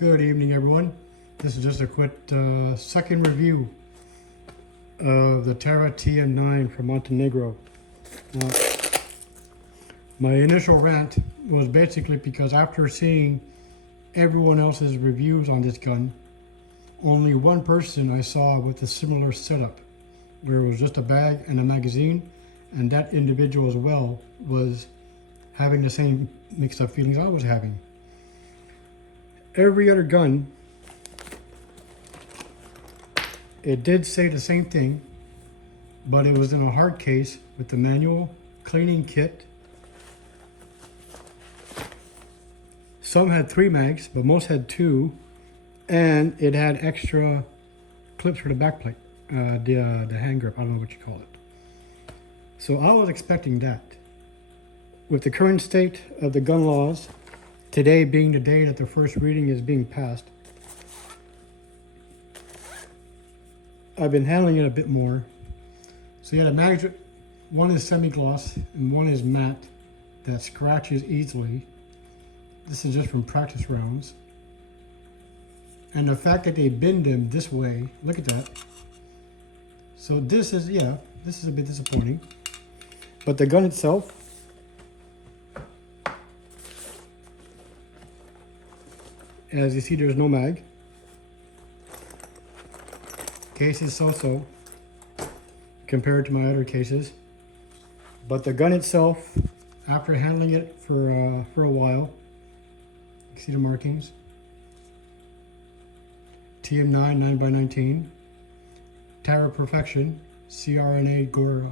Good evening, everyone. This is just a quick second review of the Terra TM-9 from Montenegro. Now, my initial rant was basically because after seeing everyone else's reviews on this gun, only one person I saw with a similar setup, where it was just a bag and a magazine, and that individual as well was having the same mixed up feelings I was having. Every other gun, it did say the same thing, but it was in a hard case with the manual, cleaning kit. Some had 3 mags, but most had 2, and it had extra clips for the back plate, the hand grip, I don't know what you call it. So I was expecting that. With the current state of the gun laws, today being the day that the first reading is being passed, I've been handling it a bit more. So yeah, the mags, one is semi-gloss and one is matte that scratches easily. This is just from practice rounds. And the fact that they bend them this way, look at that. So this is, yeah, this is a bit disappointing. But the gun itself, as you see, there's no mag. Case is so-so compared to my other cases. But the gun itself, after handling it for a while, you can see the markings. TM-9 9x19, Terra Perfection, CRNA Gora.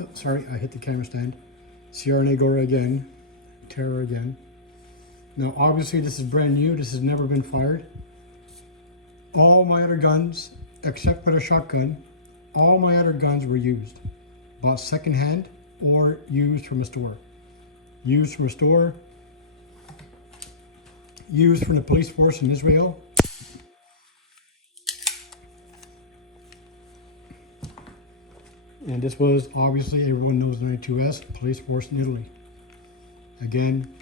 Oh, sorry, I hit the camera stand. CRNA Gora again, Terra again. Now, obviously, this is brand new. This has never been fired. All my other guns, except for the shotgun, all my other guns were used. Bought secondhand or used from a store. Used from a store. Used from the police force in Israel. And this was, obviously, everyone knows the 92S, police force in Italy. Again,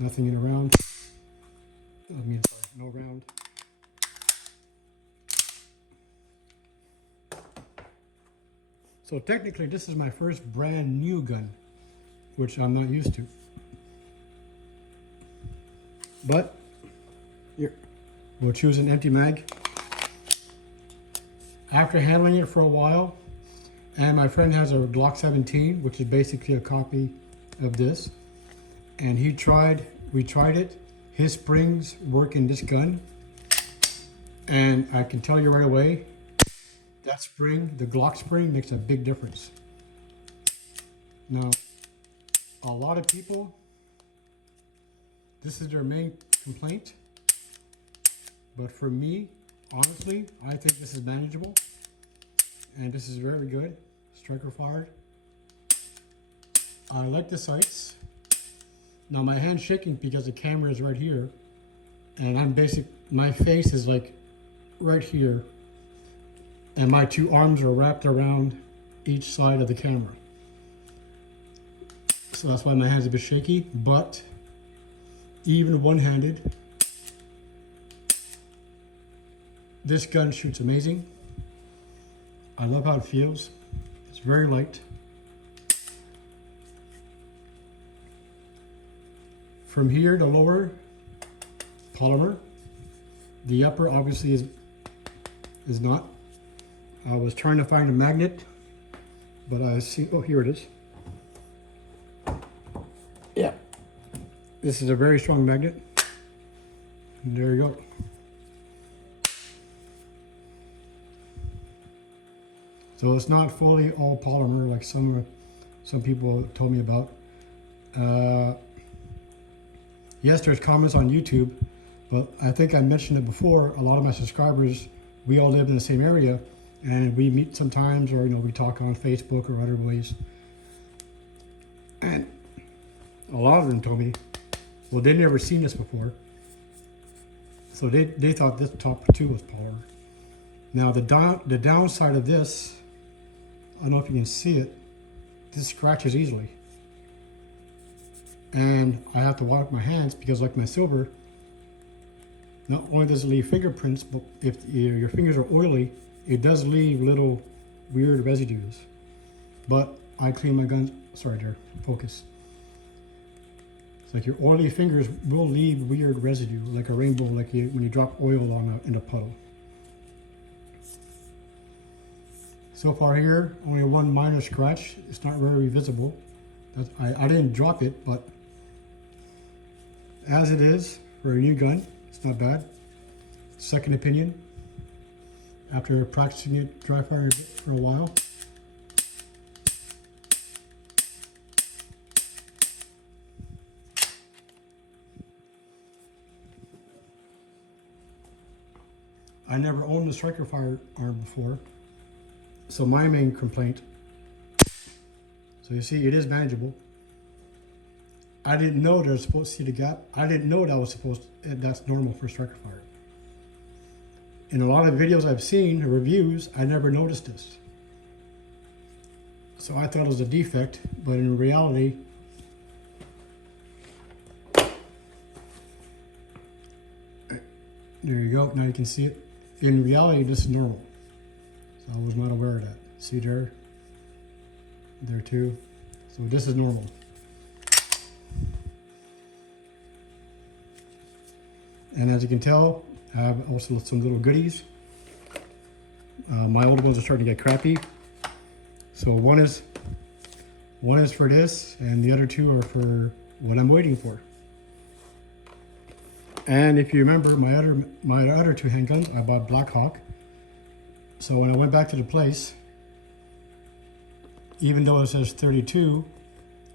nothing in a round. I mean, sorry, no round. So technically, this is my first brand new gun, which I'm not used to. But here, we'll choose an empty mag. After handling it for a while, and my friend has a Glock 17, which is basically a copy of this, and we tried it. His springs work in this gun, and I can tell you right away, that spring, the Glock spring, makes a big difference. Now, a lot of people, this is their main complaint, but for me, honestly, I think this is manageable, and this is very good. Striker fired. I like the sights. Now my hand's shaking because the camera is right here, and my face is like right here, and my 2 arms are wrapped around each side of the camera. So that's why my hand's a bit shaky, but even one-handed, this gun shoots amazing. I love how it feels. It's very light. From here to lower, polymer. The upper obviously is not. I was trying to find a magnet, but I see, oh, here it is. Yeah. This is a very strong magnet. And there you go. So it's not fully all polymer like some people told me about. Yes, there's comments on YouTube, but I think I mentioned it before. A lot of my subscribers, we all live in the same area, and we meet sometimes, or we talk on Facebook or other ways. And a lot of them told me, well, they'd never seen this before, so they thought this top 2 was polymer. Now the downside of this, I don't know if you can see it, this scratches easily. and I have to wash my hands because, like my silver, not only does it leave fingerprints, but if your fingers are oily, it does leave little weird residues. But I clean my guns. Sorry, there. Focus. It's like your oily fingers will leave weird residue, like a rainbow, like when you drop oil in a puddle. So far here, only one minor scratch. It's not very visible. I didn't drop it, but as it is for a new gun, it's not bad. Second opinion, after practicing it dry fire for a while. I never owned a striker firearm before, so my main complaint, so you see it is manageable. I didn't know that I was supposed to see the gap. I didn't know that's normal for striker fire. In a lot of videos I've seen, reviews, I never noticed this. So I thought it was a defect, but in reality, there you go, now you can see it. In reality, this is normal. So I was not aware of that. See there too. So this is normal. And as you can tell, I have also some little goodies. My older ones are starting to get crappy. So one is for this, and the other two are for what I'm waiting for. And if you remember my other two handguns, I bought Black Hawk. So when I went back to the place, even though it says 32,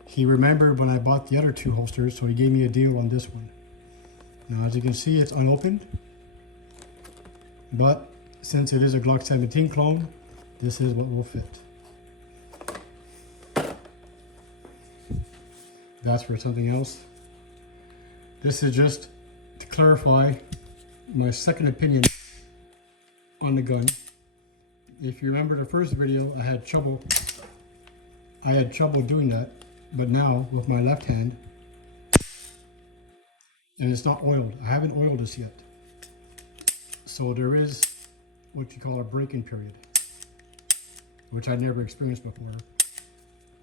he remembered when I bought the other two holsters, so he gave me a deal on this one. Now, as you can see, it's unopened, but since it is a Glock 17 clone, this is what will fit. That's for something else. This is just to clarify my second opinion on the gun. If you remember the first video, I had trouble doing that, but now with my left hand, and it's not oiled. I haven't oiled this yet. So there is what you call a break-in period, which I never experienced before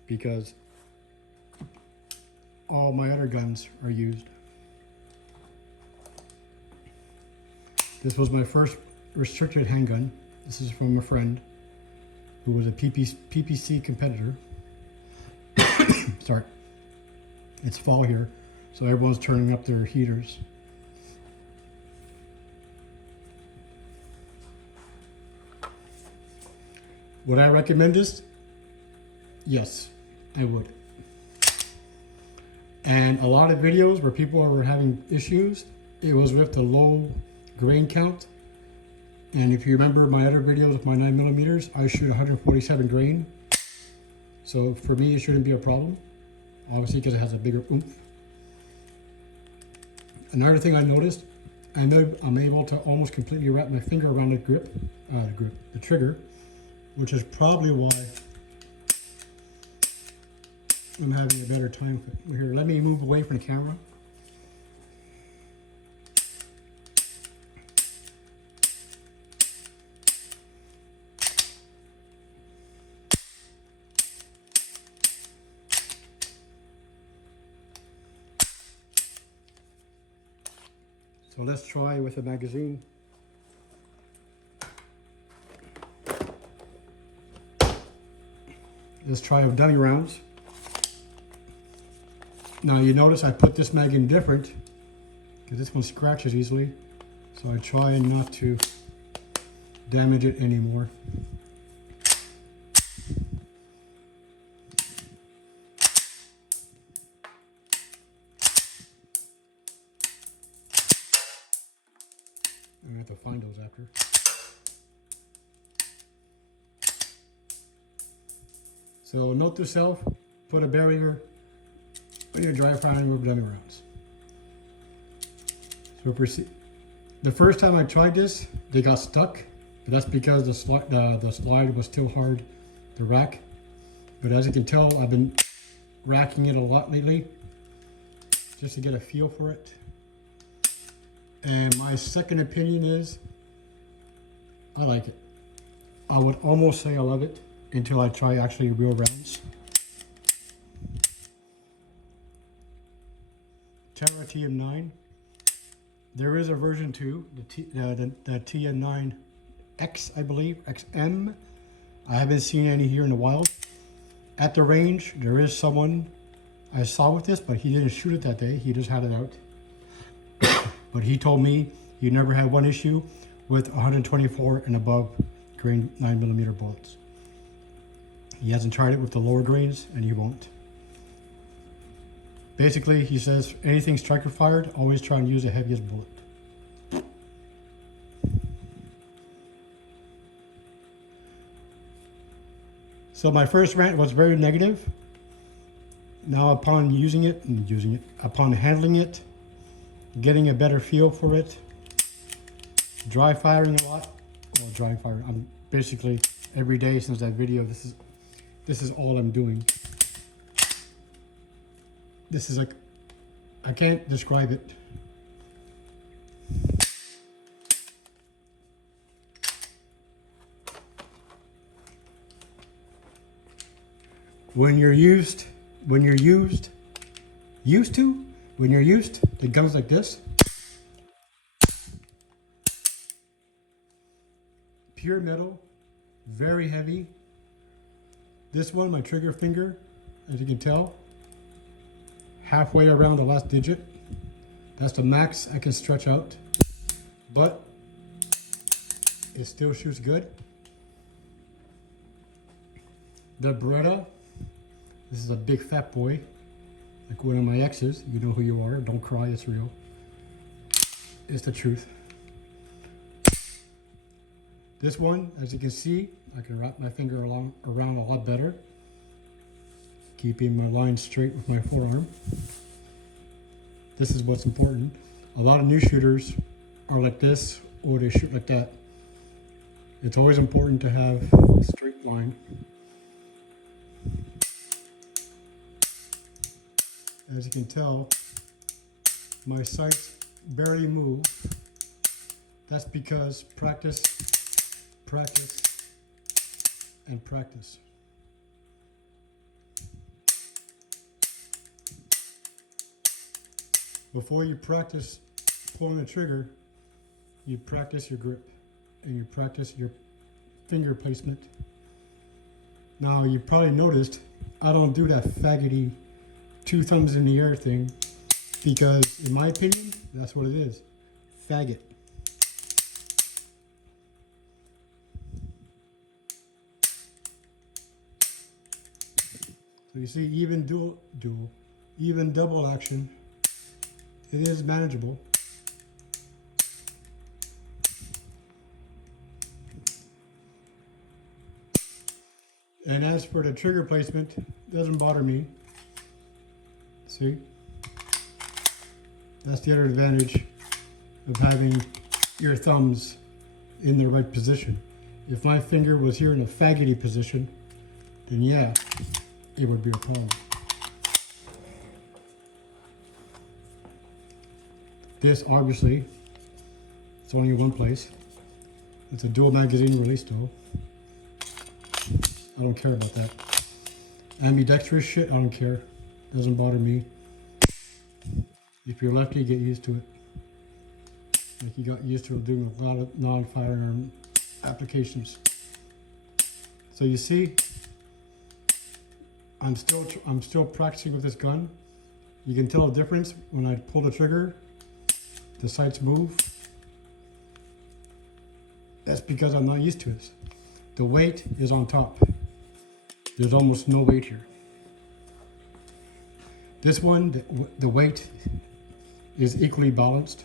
because all my other guns are used. This was my first restricted handgun. This is from a friend who was a PPC competitor. Sorry, it's fall here, so everyone's turning up their heaters. Would I recommend this? Yes, I would. And a lot of videos where people were having issues, it was with the low grain count. And if you remember my other videos with my 9mm, I shoot 147 grain. So for me, it shouldn't be a problem, obviously because it has a bigger oomph. Another thing I noticed, I'm able to almost completely wrap my finger around the trigger, which is probably why I'm having a better time with it. Here, let me move away from the camera. So let's try with a magazine. Let's try with dummy rounds. Now you notice I put this mag in different because this one scratches easily. So I try not to damage it anymore. I have to find those after. So note to self, put a barrier when you're dry firing with dummy rounds. So proceed. The first time I tried this, they got stuck, but that's because the slide was still hard to rack. But as you can tell, I've been racking it a lot lately, just to get a feel for it. And my second opinion is, I like it. I would almost say I love it until I try actually real rounds. Terra TM-9. There is a version 2, the TM-9 X, I believe, XM. I haven't seen any here in the wild. At the range, there is someone I saw with this, but he didn't shoot it that day. He just had it out. But he told me he never had one issue with 124 and above grain 9mm bullets. He hasn't tried it with the lower grains, and he won't. Basically, he says anything striker fired, always try and use the heaviest bullet. So my first rant was very negative. Now upon upon handling it, getting a better feel for it, dry firing a lot. Well, dry firing, I'm basically every day since that video, this is all I'm doing. This is like, I can't describe it. When you're used to guns like this, pure metal, very heavy. This one, my trigger finger, as you can tell, halfway around the last digit. That's the max I can stretch out, but it still shoots good. The Beretta, this is a big fat boy, like one of my exes. You know who you are, don't cry, it's real. It's the truth. This one, as you can see, I can wrap my finger around a lot better, keeping my line straight with my forearm. This is what's important. A lot of new shooters are like this, or they shoot like that. It's always important to have a straight line. As you can tell, my sights barely move. That's because practice, practice, and practice. Before you practice pulling the trigger, you practice your grip and you practice your finger placement. Now, you probably noticed I don't do that faggoty 2 thumbs in the air thing, because in my opinion, that's what it is. Faggot. So you see, even even double action, it is manageable. And as for the trigger placement, it doesn't bother me. See? That's the other advantage of having your thumbs in the right position. If my finger was here in a faggoty position, then yeah, it would be a problem. This, obviously, it's only in one place. It's a dual magazine release though. I don't care about that. Ambidextrous shit, I don't care. Doesn't bother me. If you're lefty, get used to it. Like you got used to doing a lot of non-firearm applications. So you see, I'm still practicing with this gun. You can tell a difference when I pull the trigger. The sights move. That's because I'm not used to this. The weight is on top. There's almost no weight here. This one, the weight is equally balanced.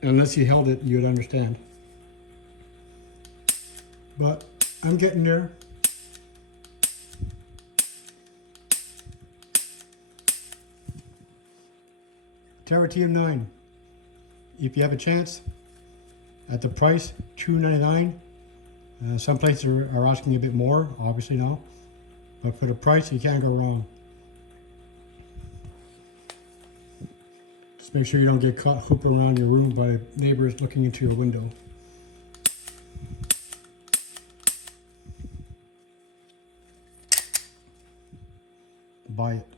Unless you held it, you'd understand. But I'm getting there. Terra TM-9. If you have a chance, at the price, $299. Some places are asking a bit more, obviously now. But for the price, you can't go wrong. Just make sure you don't get caught hooping around your room by neighbors looking into your window. Buy it.